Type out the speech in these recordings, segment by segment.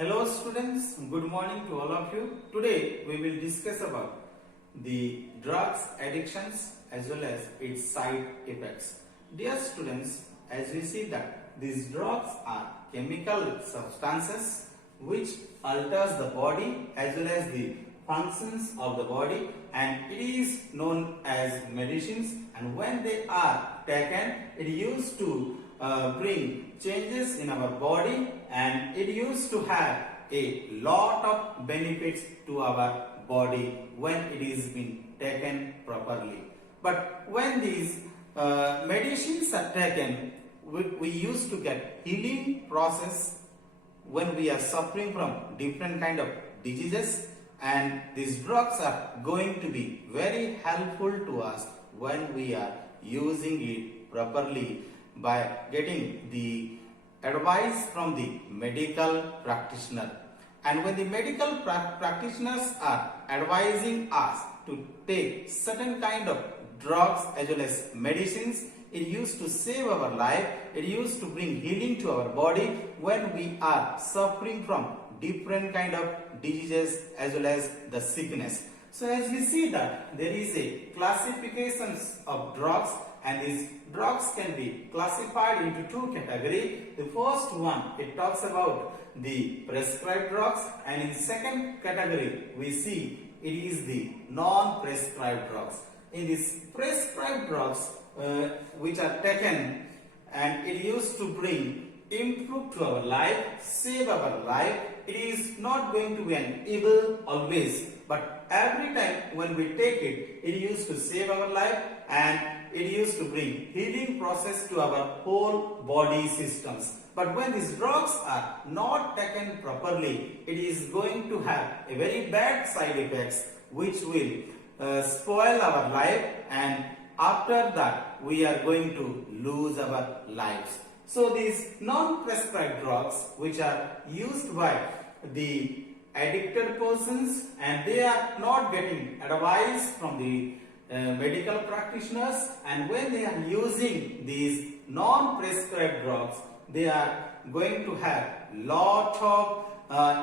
Hello students, good morning to all of you. Today we will discuss about the drugs addictions as well as its side effects. Dear students, as we see that these drugs are chemical substances which alters the body as well as the functions of the body, and it is known as medicines, and when they are taken it used to bring changes in our body, and it used to have a lot of benefits to our body when it is being taken properly. But when these medicines are taken, we used to get healing process when we are suffering from different kind of diseases, and these drugs are going to be very helpful to us when we are using it properly by getting the advice from the medical practitioner. And when the medical practitioners are advising us to take certain kind of drugs as well as medicines, it used to save our life, it used to bring healing to our body when we are suffering from different kind of diseases as well as the sickness. So as we see that there is a classifications of drugs, and these drugs can be classified into two categories. The first one, it talks about the prescribed drugs, and in second category we see it is the non-prescribed drugs. In these prescribed drugs which are taken, and it used to bring improve to our life, save our life, it is not going to be an evil always, but every time when we take it, it used to save our life, and it used to bring healing process to our whole body systems. But when these drugs are not taken properly, it is going to have a very bad side effects which will spoil our life, and after that we are going to lose our lives. So these non-prescribed drugs which are used by the addicted persons, and they are not getting advice from the medical practitioners, and when they are using these non-prescribed drugs, they are going to have lot of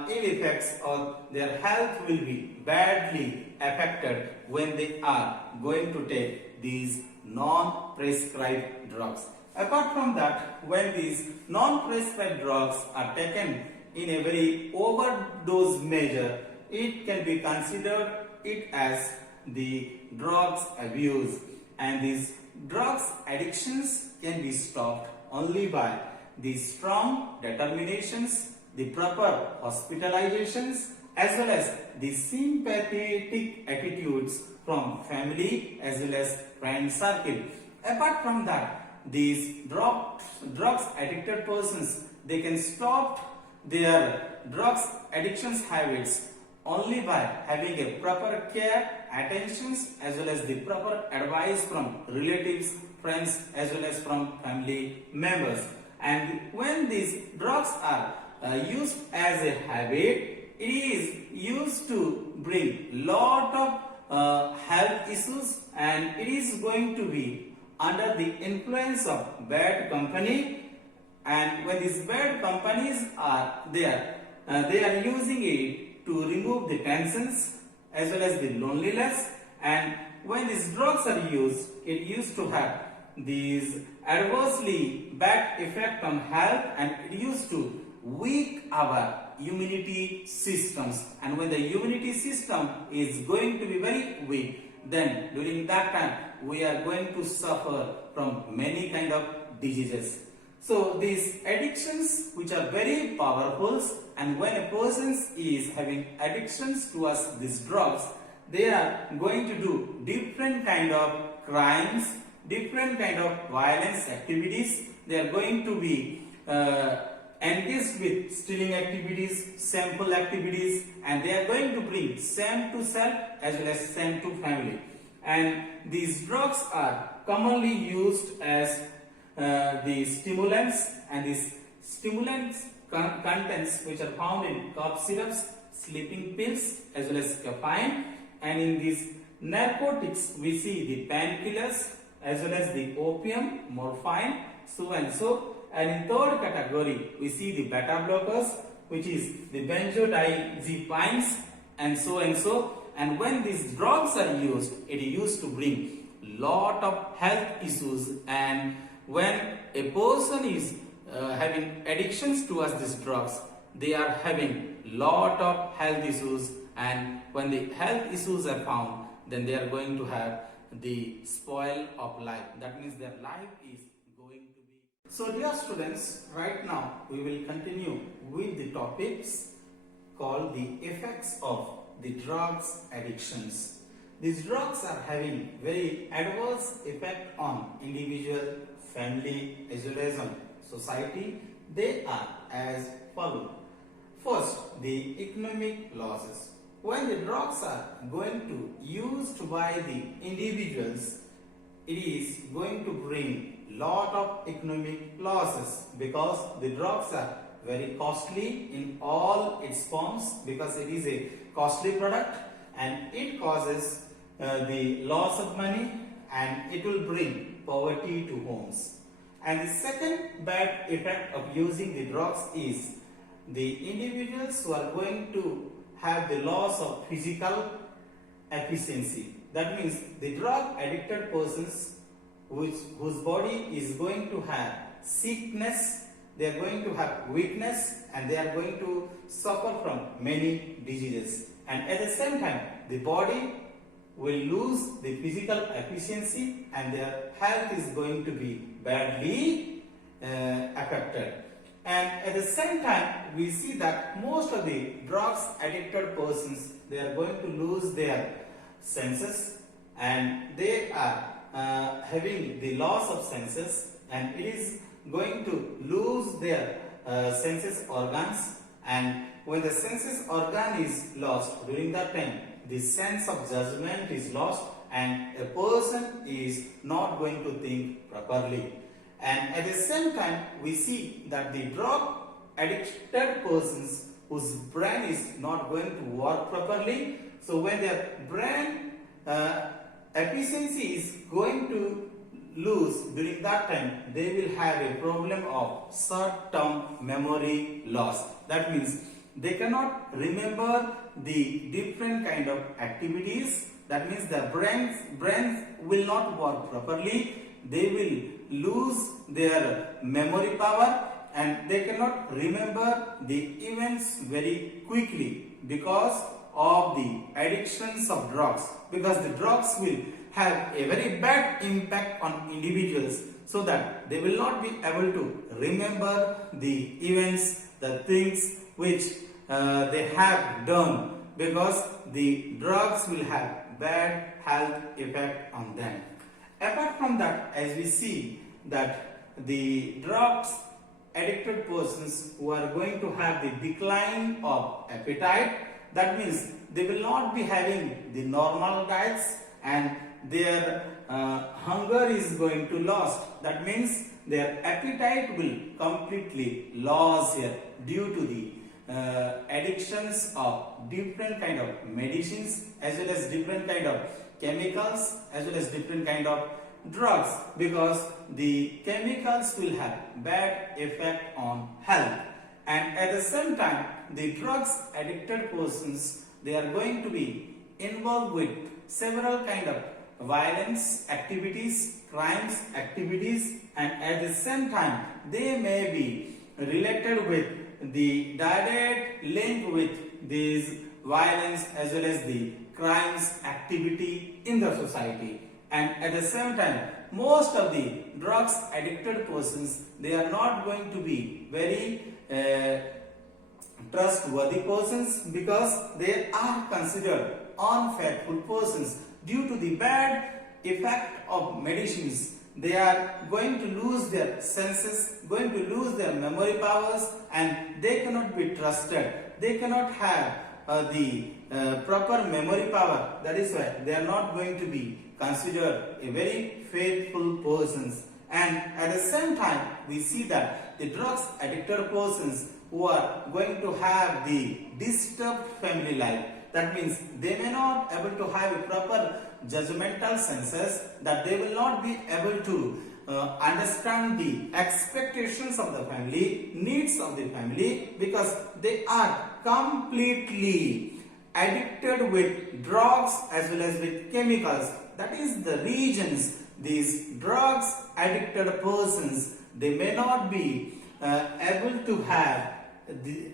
ill effects, or their health will be badly affected when they are going to take these non-prescribed drugs. Apart from that, when these non-prescribed drugs are taken in a very overdose measure, it can be considered it as the drugs abuse, and these drugs addictions can be stopped only by the strong determinations, the proper hospitalizations, as well as the sympathetic attitudes from family as well as friend circle. Apart from that, these drugs addicted persons, they can stop their drugs addictions habits only by having a proper care, attentions, as well as the proper advice from relatives, friends, as well as from family members. And when these drugs are used as a habit, it is used to bring lot of health issues, and it is going to be under the influence of bad company. And when these bad companies are there, they are using it to remove the tensions as well as the loneliness. And when these drugs are used, it used to have these adversely bad effect on health, and it used to weak our immunity systems. And when the immunity system is going to be very weak, then during that time we are going to suffer from many kind of diseases. So these addictions which are very powerful, and when a person is having addictions towards these drugs, they are going to do different kind of crimes, different kind of violence activities. They are going to be engaged with stealing activities, shameful activities, and they are going to bring shame to self as well as shame to family. And these drugs are commonly used as the stimulants, and these stimulants contents which are found in cough syrups, sleeping pills, as well as caffeine. And in these narcotics we see the painkillers as well as the opium, morphine, so and so. And in third category we see the beta blockers, which is the benzodiazepines and so and so. And when these drugs are used, it used to bring lot of health issues. And when a person is having addictions towards these drugs, they are having lot of health issues. And when the health issues are found, then they are going to have the spoil of life. That means their life is going to be. So dear students, right now we will continue with the topics called the effects of the drugs addictions. These drugs are having very adverse effect on individual, family as well as on society. They are as follows. First, the economic losses. When the drugs are going to used by the individuals, it is going to bring lot of economic losses because the drugs are very costly in all its forms, because it is a costly product and it causes the loss of money and it will bring poverty to homes. And the second bad effect of using the drugs is the individuals who are going to have the loss of physical efficiency. That means the drug addicted persons whose body is going to have sickness, they are going to have weakness, and they are going to suffer from many diseases. And at the same time, the body will lose the physical efficiency and their health is going to be badly affected. And at the same time, we see that most of the drugs addicted persons, they are going to lose their senses and they are having the loss of senses, and it is going to lose their senses organs. And when the senses organ is lost, during that time the sense of judgment is lost and a person is not going to think properly. And at the same time, we see that the drug addicted persons whose brain is not going to work properly, so when their brain efficiency is going to lose, during that time they will have a problem of short-term memory loss. That means they cannot remember the different kind of activities. That means their brains will not work properly. They will lose their memory power and they cannot remember the events very quickly because of the addictions of drugs, because the drugs will have a very bad impact on individuals, so that they will not be able to remember the events, the things which they have done, because the drugs will have bad health effect on them. Apart from that, as we see that the drugs addicted persons who are going to have the decline of appetite, that means they will not be having the normal diets and their hunger is going to lost. That means their appetite will completely lose here due to the addictions of different kind of medicines as well as different kind of chemicals as well as different kind of drugs, because the chemicals will have bad effect on health. And at the same time, the drugs addicted persons, they are going to be involved with several kind of violence activities, crimes activities, and at the same time they may be related with the direct link with these violence as well as the crimes activity in the society. And at the same time, most of the drugs addicted persons, they are not going to be very trustworthy persons, because they are considered unfaithful persons due to the bad effect of medicines. They are going to lose their senses, going to lose their memory powers, and they cannot be trusted. They cannot have the proper memory power. That is why they are not going to be considered a very faithful persons. And at the same time, we see that the drugs addicted persons who are going to have the disturbed family life, that means they may not able to have a proper judgmental senses, that they will not be able to understand the expectations of the family, needs of the family, because they are completely addicted with drugs as well as with chemicals. That is the reasons these drugs addicted persons, they may not be able to have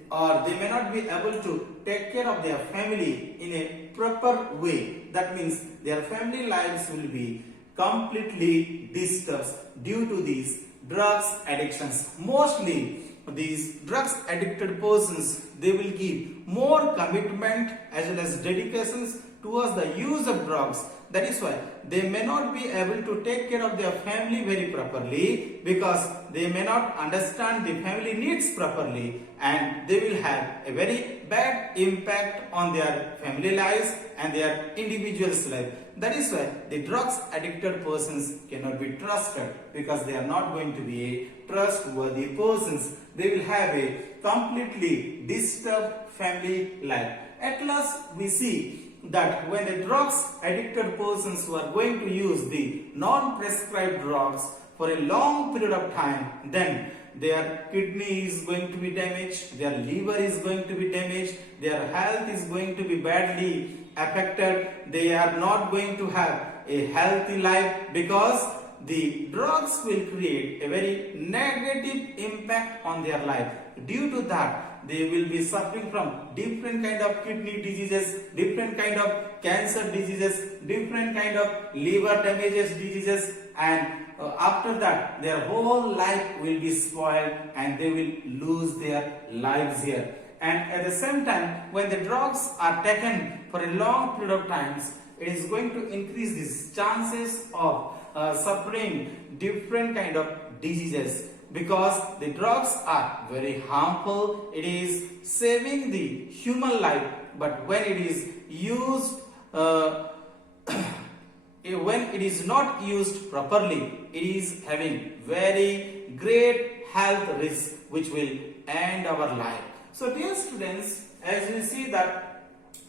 or they may not be able to take care of their family in a proper way. That means their family lives will be completely disturbed due to these drugs addictions. Mostly these drugs addicted persons, they will give more commitment as well as dedications towards the use of drugs. That is why they may not be able to take care of their family very properly, because they may not understand the family needs properly, and they will have a very bad impact on their family lives and their individual's life. That is why the drugs addicted persons cannot be trusted, because they are not going to be a trustworthy persons. They will have a completely disturbed family life. At last we see that when the drugs addicted persons who are going to use the non-prescribed drugs for a long period of time, then their kidney is going to be damaged, their liver is going to be damaged, their health is going to be badly affected, they are not going to have a healthy life, because the drugs will create a very negative impact on their life. Due to that, they will be suffering from different kind of kidney diseases, different kind of cancer diseases, different kind of liver damages diseases, and after that their whole life will be spoiled and they will lose their lives here. And at the same time, when the drugs are taken for a long period of times, it is going to increase these chances of suffering different kind of diseases, because the drugs are very harmful. It is saving the human life, but when it is used when it is not used properly, it is having very great health risk which will end our life. So dear students, as you see that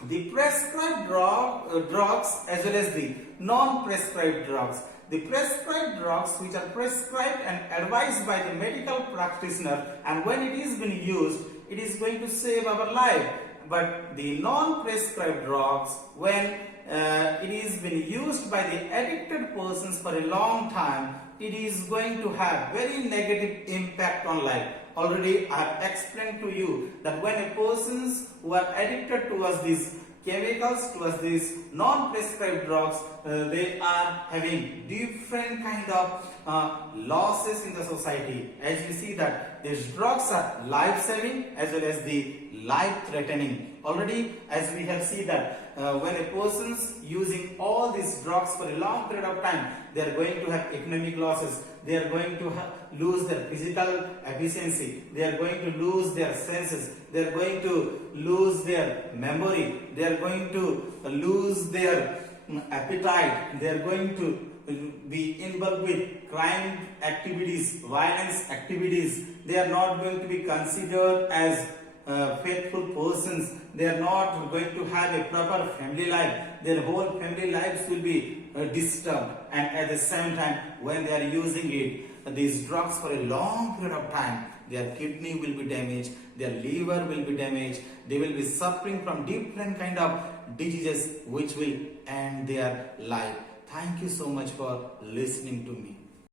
the prescribed drugs as well as the non-prescribed drugs, the prescribed drugs which are prescribed and advised by the medical practitioner, and when it is being used, it is going to save our life. But the non-prescribed drugs, when it is being used by the addicted persons for a long time, it is going to have very negative impact on life. Already I have explained to you that when a persons who are addicted towards these chemicals, towards these non-prescribed drugs, they are having different kind of losses in the society. As you see that these drugs are life-saving as well as the life-threatening. Already, as we have seen that when a person's using all these drugs for a long period of time, they are going to have economic losses. They are going to lose their physical efficiency. They are going to lose their senses. They are going to lose their memory. They are going to lose their appetite. They are going to be involved with crime activities, violence activities. They are not going to be considered as faithful persons. They are not going to have a proper family life. Their whole family lives will be disturbed, and at the same time, when they are using these drugs for a long period of time, their kidney will be damaged, their liver will be damaged, they will be suffering from different kind of diseases which will end their life. Thank you so much for listening to me.